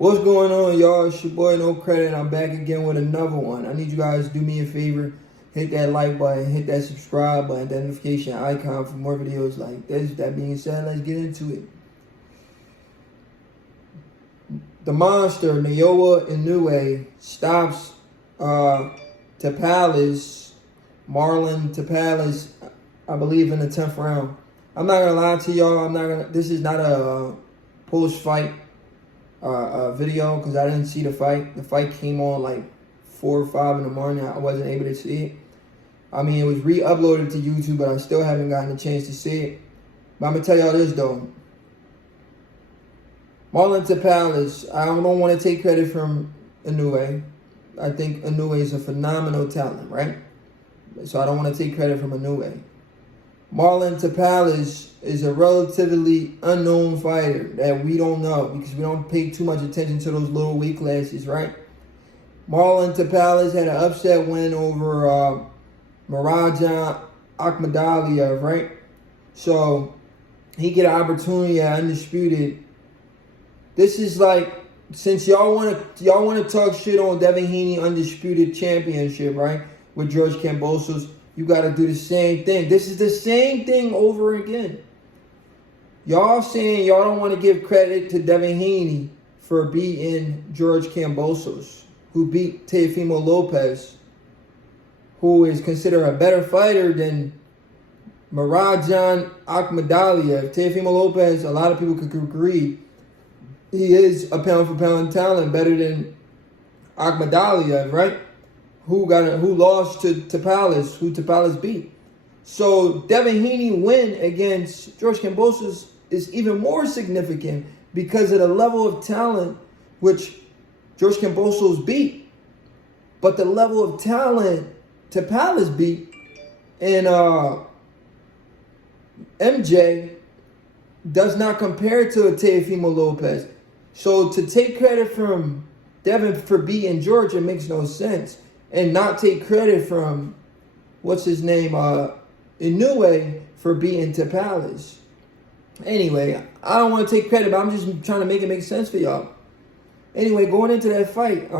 What's going on, y'all? It's your boy No Credit. I'm back again with another one. I need you guys to do me a favor. Hit that like button, hit that subscribe button, that notification icon for more videos like this. That being said, let's get into it. The monster, NAOYA, stops Tapales, Marlon Tapales, I believe in the 10th round. I'm not going to lie to y'all. This is not a post-fight video because I didn't see the fight. The fight came on like 4 or 5 in the morning. I wasn't able to see it. I mean, it was re-uploaded to YouTube, but I still haven't gotten a chance to see it. But I'm going to tell y'all this, though. Marlon Tapales, I don't want to take credit from INOUE. I think INOUE is a phenomenal talent, right? So I don't want to take credit from INOUE. Marlon Tapales is a relatively unknown fighter that we don't know because we don't pay too much attention to those little weight classes, right? Marlon Tapales had an upset win over Marajan Akhmadaliev, right? So he get an opportunity at Undisputed. This is like, since y'all want to talk shit on Devin Haney Undisputed Championship, right? With George Kambosos, you got to do the same thing. This is the same thing over again. Y'all saying y'all don't want to give credit to Devin Haney for beating George Kambosos, who beat Teofimo Lopez, who is considered a better fighter than Marajan Akhmadaliev. Teofimo Lopez, a lot of people could agree, he is a pound-for-pound talent, better than Akhmadaliev, right? Who lost to Tapales, who Tapales beat. So Devin Haney win against George Kambosos is even more significant because of the level of talent which George Kambosos beat. But the level of talent Tapales beat and MJ does not compare to Teofimo Lopez. So to take credit from Devin for beating George, it makes no sense. And not take credit from, what's his name, INOUE for beating Tapales. Anyway, I don't want to take credit, but I'm just trying to make it make sense for y'all. Anyway, going into that fight,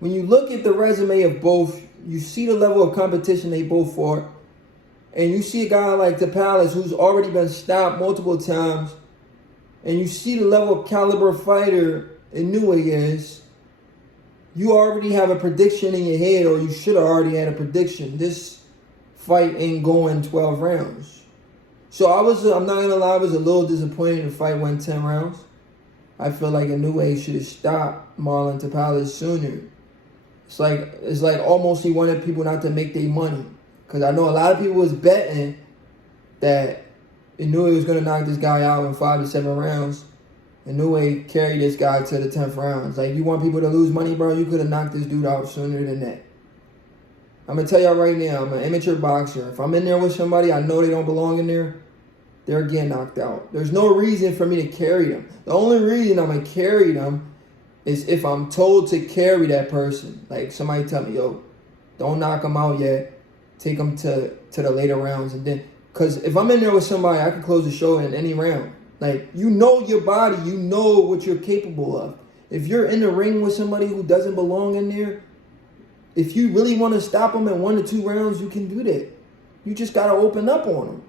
when you look at the resume of both, you see the level of competition they both fought. And you see a guy like Tapales who's already been stopped multiple times. And you see the level of caliber fighter INOUE is. You already have a prediction in your head, or you should have already had a prediction. This fight ain't going 12 rounds. So I'm not going to lie, I was a little disappointed the fight went 10 rounds. I feel like INOUE should have stopped Marlon Tapales sooner. It's like almost he wanted people not to make their money. Because I know a lot of people was betting that INOUE was going to knock this guy out in 5 to 7 rounds. INOUE carried this guy to the 10th round. It's like, you want people to lose money, bro? You could have knocked this dude out sooner than that. I'm going to tell y'all right now, I'm an amateur boxer. If I'm in there with somebody, I know they don't belong in there, they're getting knocked out. There's no reason for me to carry them. The only reason I'm going to carry them is if I'm told to carry that person. Like, somebody tell me, yo, don't knock them out yet. Take them to the later rounds. And then, because if I'm in there with somebody, I can close the show in any round. Like, you know your body. You know what you're capable of. If you're in the ring with somebody who doesn't belong in there, if you really want to stop them in 1 to 2 rounds, you can do that. You just got to open up on them.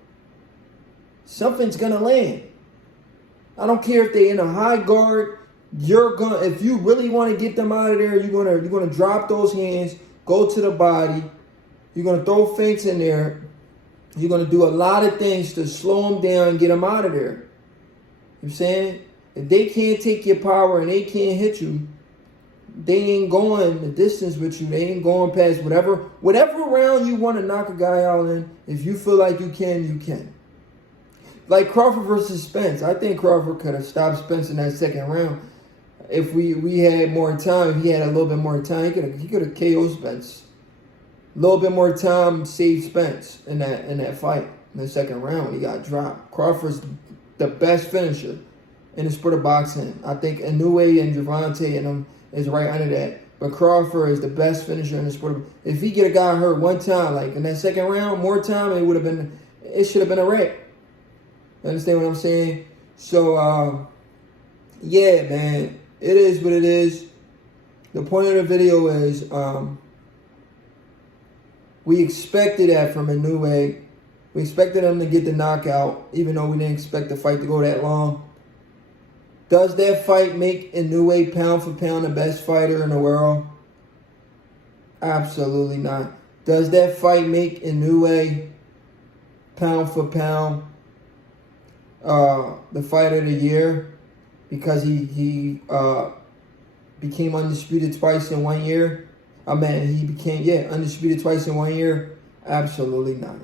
Something's going to land. I don't care if they're in a high guard. If you really want to get them out of there, you're going to drop those hands, go to the body. You're going to throw feints in there. You're going to do a lot of things to slow them down and get them out of there. You know what I'm saying? If they can't take your power and they can't hit you, they ain't going the distance with you. They ain't going past whatever round you want to knock a guy out in. If you feel like you can, you can. Like Crawford versus Spence. I think Crawford could have stopped Spence in that 2nd round. If we had more time, if he had a little bit more time, he could have KO'd Spence. A little bit more time saved Spence in that fight. In the 2nd round, he got dropped. Crawford's the best finisher in the sport of boxing. I think INOUE and Gervonta and them is right under that. But Crawford is the best finisher in the sport. If he get a guy hurt one time, like in that 2nd round, more time, it should have been a wreck. You understand what I'm saying? So Yeah, man. It is what it is. The point of the video is we expected that from INOUE. We expected him to get the knockout, even though we didn't expect the fight to go that long. Does that fight make INOUE pound for pound the best fighter in the world? Absolutely not. Does that fight make INOUE pound for pound the fighter of the year because he became undisputed twice in 1 year? He became undisputed twice in 1 year. Absolutely not.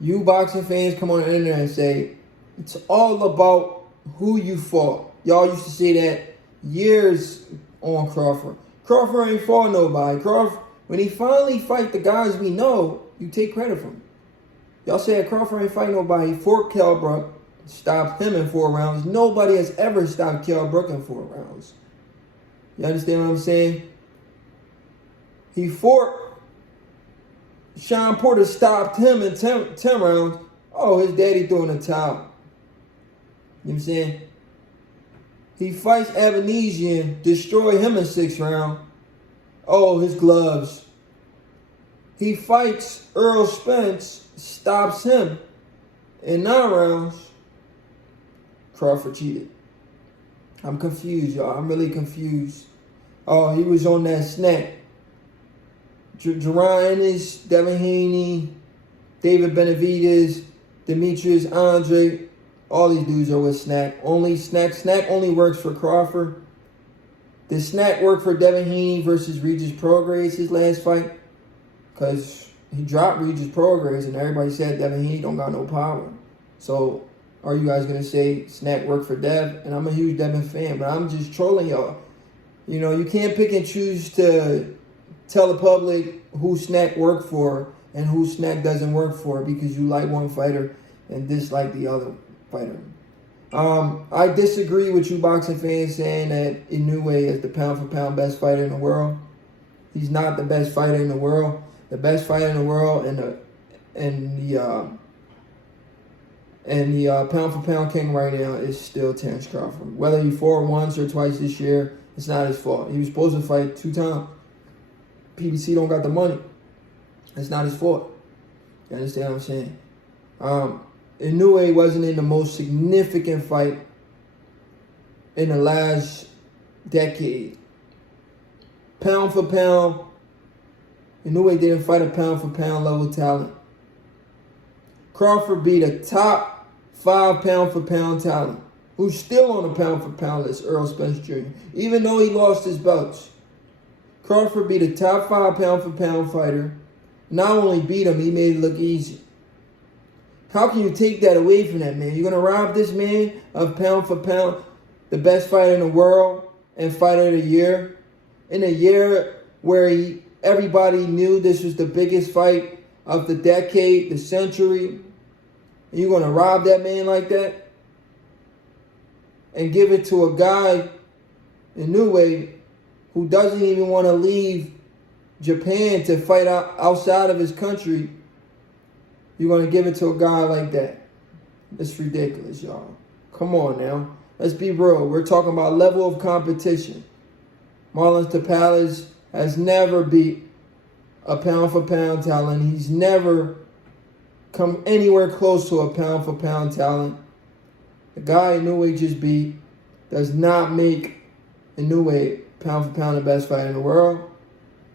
You boxing fans come on the internet and say it's all about who you fought. Y'all used to say that years on Crawford. Crawford ain't fought nobody. Crawford, when he finally fight the guys we know, you take credit from him. Y'all said Crawford ain't fight nobody. He fought Kell Brook, stopped him in 4 rounds. Nobody has ever stopped Kell Brook in 4 rounds. You understand what I'm saying? He fought Sean Porter, stopped him in 10 rounds. Oh, his daddy threw in the towel. You know what I'm saying? He fights Avanesian, destroy him in 6th round. Oh, his gloves. He fights Earl Spence, stops him in 9 rounds. Crawford cheated. I'm confused, y'all. I'm really confused. Oh, he was on that snack. Jerron Ennis, Devin Haney, David Benavidez, Demetrius Andre. All these dudes are with Snack. Snack only works for Crawford. Did Snack work for Devin Haney versus Regis Prograis his last fight? Because he dropped Regis Prograis and everybody said Devin Haney don't got no power. So are you guys going to say Snack worked for Dev? And I'm a huge Devin fan, but I'm just trolling y'all. You know, you can't pick and choose to tell the public who Snack worked for and who Snack doesn't work for because you like one fighter and dislike the other fighter. I disagree with you boxing fans saying that INOUE is the pound for pound best fighter in the world. He's not the best fighter in the world. The best fighter in the world and the pound for pound king right now is still Terence Crawford. Whether he fought once or twice this year, it's not his fault. He was supposed to fight 2 times. PBC don't got the money. It's not his fault. You understand what I'm saying? INOUE wasn't in the most significant fight in the last decade. Pound for pound, INOUE didn't fight a pound for pound level talent. Crawford beat a top 5 pound for pound talent who's still on the pound for pound list, Earl Spence Jr., even though he lost his belts. Crawford beat a top 5 pound for pound fighter. Not only beat him, he made it look easy. How can you take that away from that man? You're going to rob this man of pound for pound, the best fighter in the world and fighter of the year, in a year where everybody knew this was the biggest fight of the decade, the century. And you're going to rob that man like that and give it to a guy, INOUE, who doesn't even want to leave Japan to fight outside of his country. You're going to give it to a guy like that. It's ridiculous, y'all. Come on now. Let's be real. We're talking about level of competition. Marlon Tapales has never beat a pound for pound talent. He's never come anywhere close to a pound for pound talent. The guy INOUE just beat does not make INOUE pound for pound the best fighter in the world.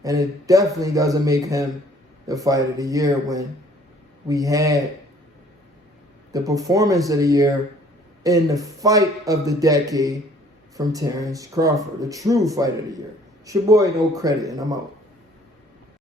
And it definitely doesn't make him the fight of the year when we had the performance of the year in the fight of the decade from Terence Crawford, the true fight of the year. It's your boy, No Credit, and I'm out.